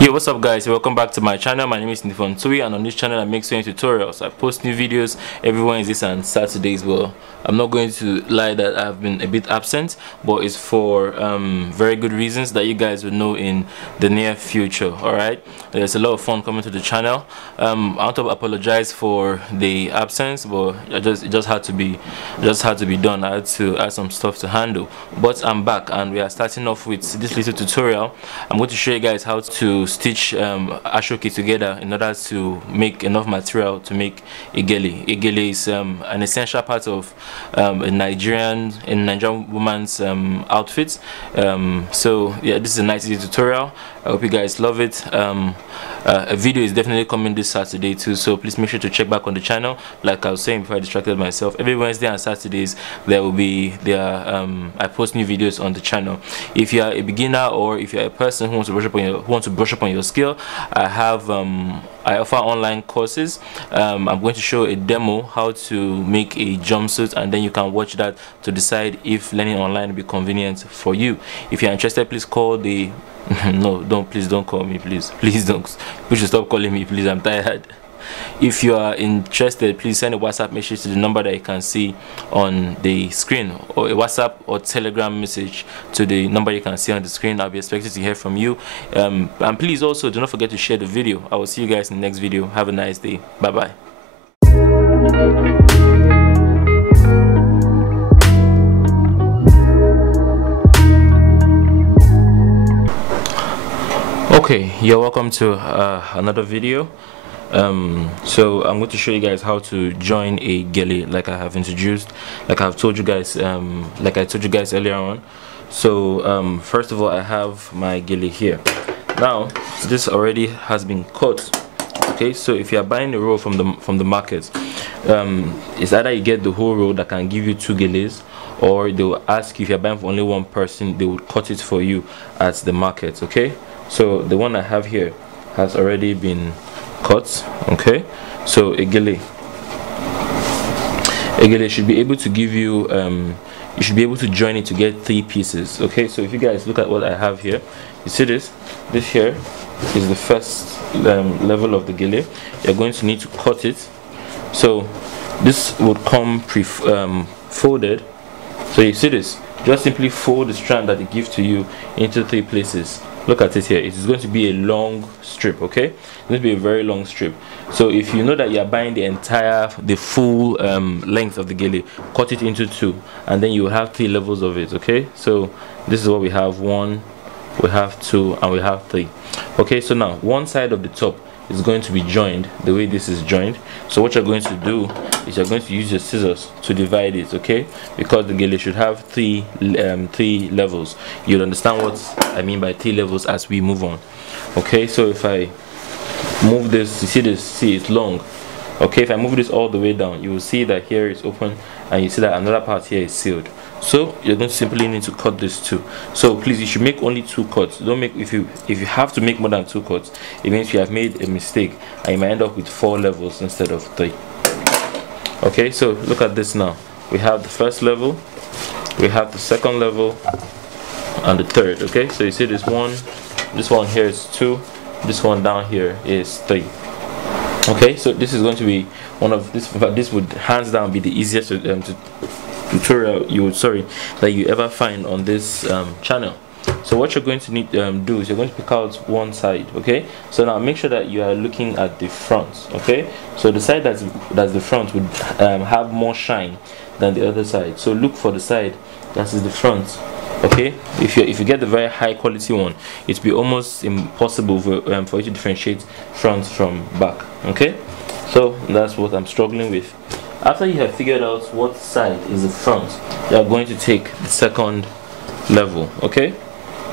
Yo, what's up guys? Welcome back to my channel. My name is Ndifon Ntui, and on this channel I make sewing tutorials. I post new videos every Wednesdays and Saturdays. Well, I'm not going to lie that I've been a bit absent, but it's for very good reasons that you guys will know in the near future. Alright, there's a lot of fun coming to the channel. I want to apologize for the absence, but it just had to be done. I had to add some stuff to handle, but I'm back and we are starting off with this little tutorial. I'm going to show you guys how to stitch Aso Oke together in order to make enough material to make a gele. A gele is an essential part of a Nigerian woman's outfit. So yeah, this is a nice easy tutorial. I hope you guys love it. A video is definitely coming this Saturday too, so please make sure to check back on the channel. Like I was saying before I distracted myself, every Wednesday and Saturdays I post new videos on the channel. If you are a beginner or if you are a person who wants to brush up on your skill, I offer online courses. I'm going to show a demo how to make a jumpsuit, and then you can watch that to decide if learning online will be convenient for you. If you're interested, please call the please don't call me, please don't. You should stop calling me, please. I'm tired. If you are interested, please send a WhatsApp message to the number that you can see on the screen, or a WhatsApp or Telegram message to the number you can see on the screen. I'll be expected to hear from you. And please also do not forget to share the video. I will see you guys in the next video. Have a nice day. Bye bye. Okay, you're welcome to another video. So I'm going to show you guys how to join a gele, like I have introduced, like I've told you guys, like I told you guys earlier on. So first of all, I have my gele here. Now this already has been cut. Okay, so if you are buying a roll from the market, it's either you get the whole roll that can give you 2 geles, or they will ask you, if you're buying for only one person, they would cut it for you at the market. Okay, so the one I have here has already been cut. Okay, so a gele should be able to give you you should be able to join it to get 3 pieces. Okay, so if you guys look at what I have here, you see this here is the first level of the gele. You're going to need to cut it. So this would come folded. So you see this, just simply fold the strand that it gives to you into 3 places. Look at it here. It is going to be a long strip. Okay, it's going to be a very long strip. So if you know that you are buying the full length of the gele, cut it into 2, and then you will have 3 levels of it. Okay, so this is what we have: 1, we have 2, and we have 3. Okay, so now one side of the top is going to be joined the way this is joined. So what you're going to do is you're going to use your scissors to divide it. Okay, because the gele should have 3 levels. You'll understand what I mean by 3 levels as we move on. Okay, so if I move this, you see this, see it's long. Okay, if I move this all the way down, you will see that here is open, and you see that another part here is sealed. So you're going to simply need to cut this too. So please, you should make only 2 cuts. Don't make, if you have to make more than 2 cuts, it means you have made a mistake and you might end up with 4 levels instead of 3. Okay, so look at this now. We have the first level, we have the second level, and the third. Okay, so you see this one here is 2, this one down here is 3. Okay, so this is going to be one of this would hands down be the easiest tutorial that you ever find on this channel. So what you're going to need do is you're going to pick out one side. Okay, so now make sure that you are looking at the front. Okay, so the side that's the front would have more shine than the other side, so look for the side that is the front. Okay, if you get the very high quality one, it'll be almost impossible for you to differentiate front from back. Okay, so that's what I'm struggling with. After you have figured out what side is the front, you are going to take the second level. Okay,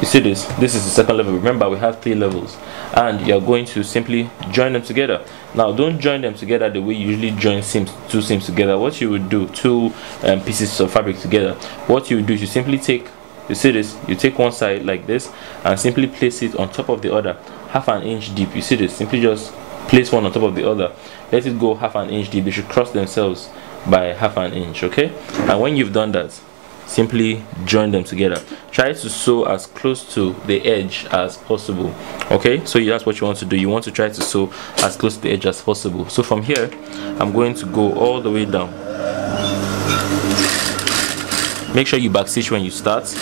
you see this is the second level. Remember, we have 3 levels, and you are going to simply join them together. Now don't join them together the way you usually join 2 seams together. What you would do, 2 pieces of fabric together, what you would do is you simply take, you see this, you take one side like this and simply place it on top of the other, half an inch deep. You see this, simply just place one on top of the other, let it go half an inch deep. They should cross themselves by half an inch. Okay, and when you've done that, simply join them together. Try to sew as close to the edge as possible. Okay, so that's what you want to do. You want to try to sew as close to the edge as possible. So from here, I'm going to go all the way down. Make sure you backstitch when you start.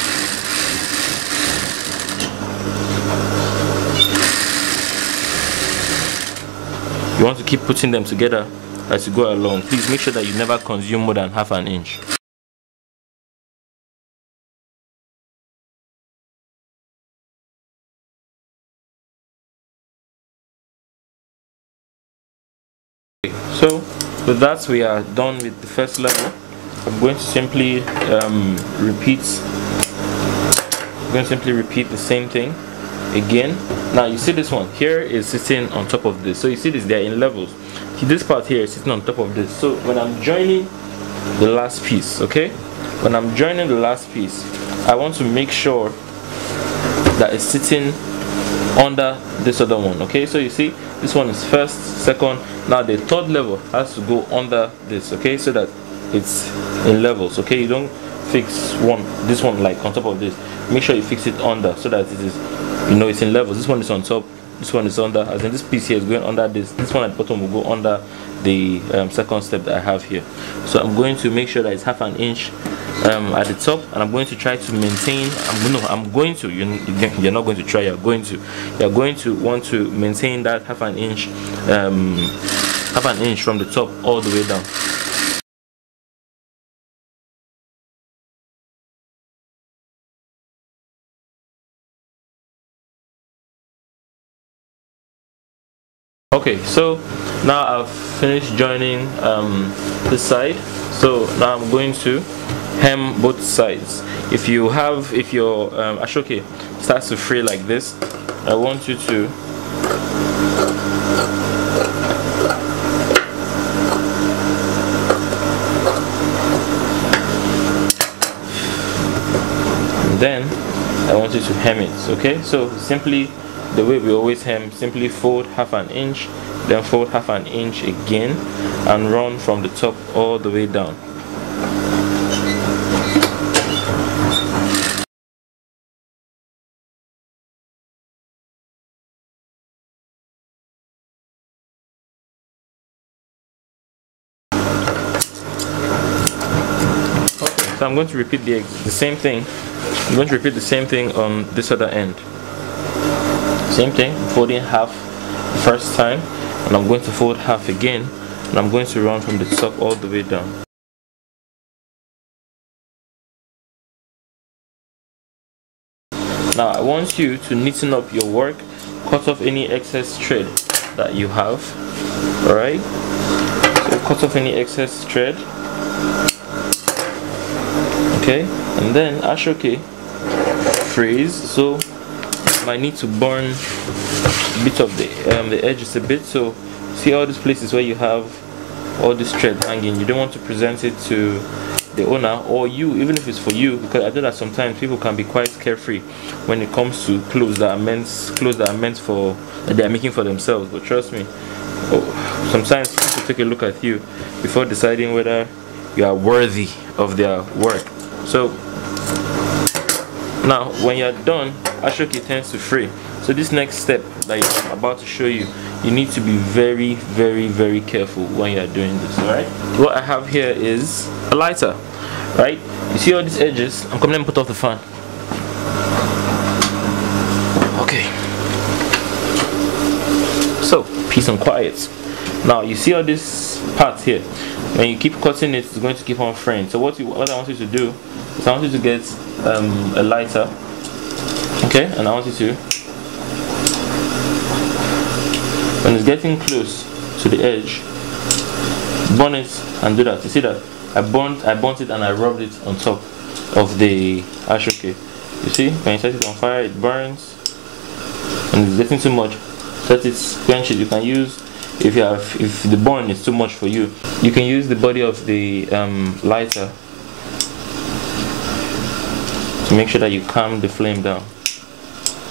You want to keep putting them together as you go along. Please make sure that you never consume more than ½ inch. Okay, so with that, we are done with the first level. I'm going to simply repeat the same thing again. Now you see this one here is sitting on top of this, so you see this, they're in levels. See, this part here is sitting on top of this. So when I'm joining the last piece, okay, when I'm joining the last piece, I want to make sure that it's sitting under this other one. Okay, so you see this one is first, second, now the third level has to go under this, okay, so that it's in levels. Okay, you don't fix this one like on top of this. Make sure you fix it under so that it is, you know, it's in levels. This one is on top, this one is under, as in this piece here is going under this one at the bottom will go under the second step that I have here. So I'm going to make sure that it's ½ inch at the top, and I'm going to try to maintain, you're not going to try, you're going to want to maintain that ½ inch from the top all the way down. Okay, so now I've finished joining this side, so now I'm going to hem both sides. If your Aso Oke starts to fray like this, I want you to then I want you to hem it. Okay, so simply the way we always hem, simply fold ½ inch, then fold ½ inch again, and run from the top all the way down. So I'm going to repeat the same thing. I'm going to repeat the same thing on this other end. Same thing, folding half the first time, and I'm going to fold half again, and I'm going to run from the top all the way down. Now I want you to neaten up your work, cut off any excess thread that you have. Alright, so cut off any excess thread. Okay, and then Aso Oke phrase, so I need to burn a bit of the edges a bit. So see all these places where you have all this thread hanging, you don't want to present it to the owner or you, even if it's for you, because I know that sometimes people can be quite carefree when it comes to clothes that are meant for, that they are making for themselves. But trust me, sometimes people take a look at you before deciding whether you are worthy of their work. So now when you're done, Aso Oke tends to fray. So this next step that I'm about to show you, you need to be very, very, very careful when you're doing this. Alright, what I have here is a lighter. Right, you see all these edges. I'm coming to put off the fan. Okay, so peace and quiet. Now you see all this part here. When you keep cutting it, it's going to keep on fraying. So what I want you to do is I want you to get a lighter. Okay, and I want you to, when it's getting close to the edge, burn it and do that. You see that? I burnt it and I rubbed it on top of the Aso Oke. You see, when you set it on fire, it burns. And it's getting too much, set it, quench it. You can use, if the burn is too much for you, you can use the body of the lighter to make sure that you calm the flame down.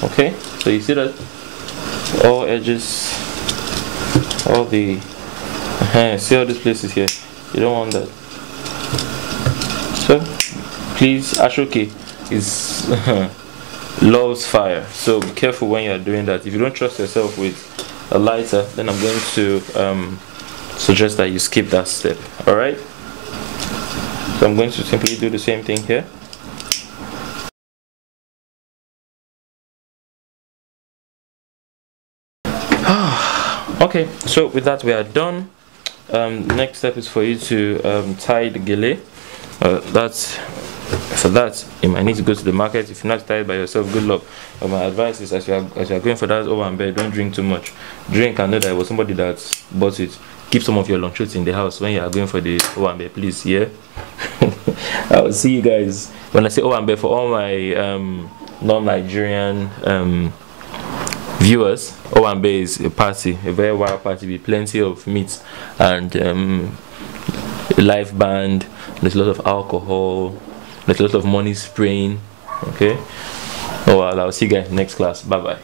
Okay, so you see that all edges, all the see all these places here, you don't want that. So please, Aso Oke is loves fire, so be careful when you're doing that. If you don't trust yourself with a lighter, then I'm going to suggest that you skip that step. All right, so I'm going to simply do the same thing here. Okay, so with that we are done. Next step is for you to tie the gele. For that you might need to go to the market. If you're not tied by yourself, good luck. But my advice is, as you are going for that owambe, don't drink too much. Drink and know that it was somebody that bought it. Keep some of your long shoots in the house when you are going for the owambe, please. Yeah. I will see you guys when I say owambe. For all my non-Nigerian viewers, owambe is a party, a very wild party with plenty of meat and a live band. There's a lot of alcohol, there's a lot of money spraying. Okay. Oh well, I'll see you guys next class. Bye bye.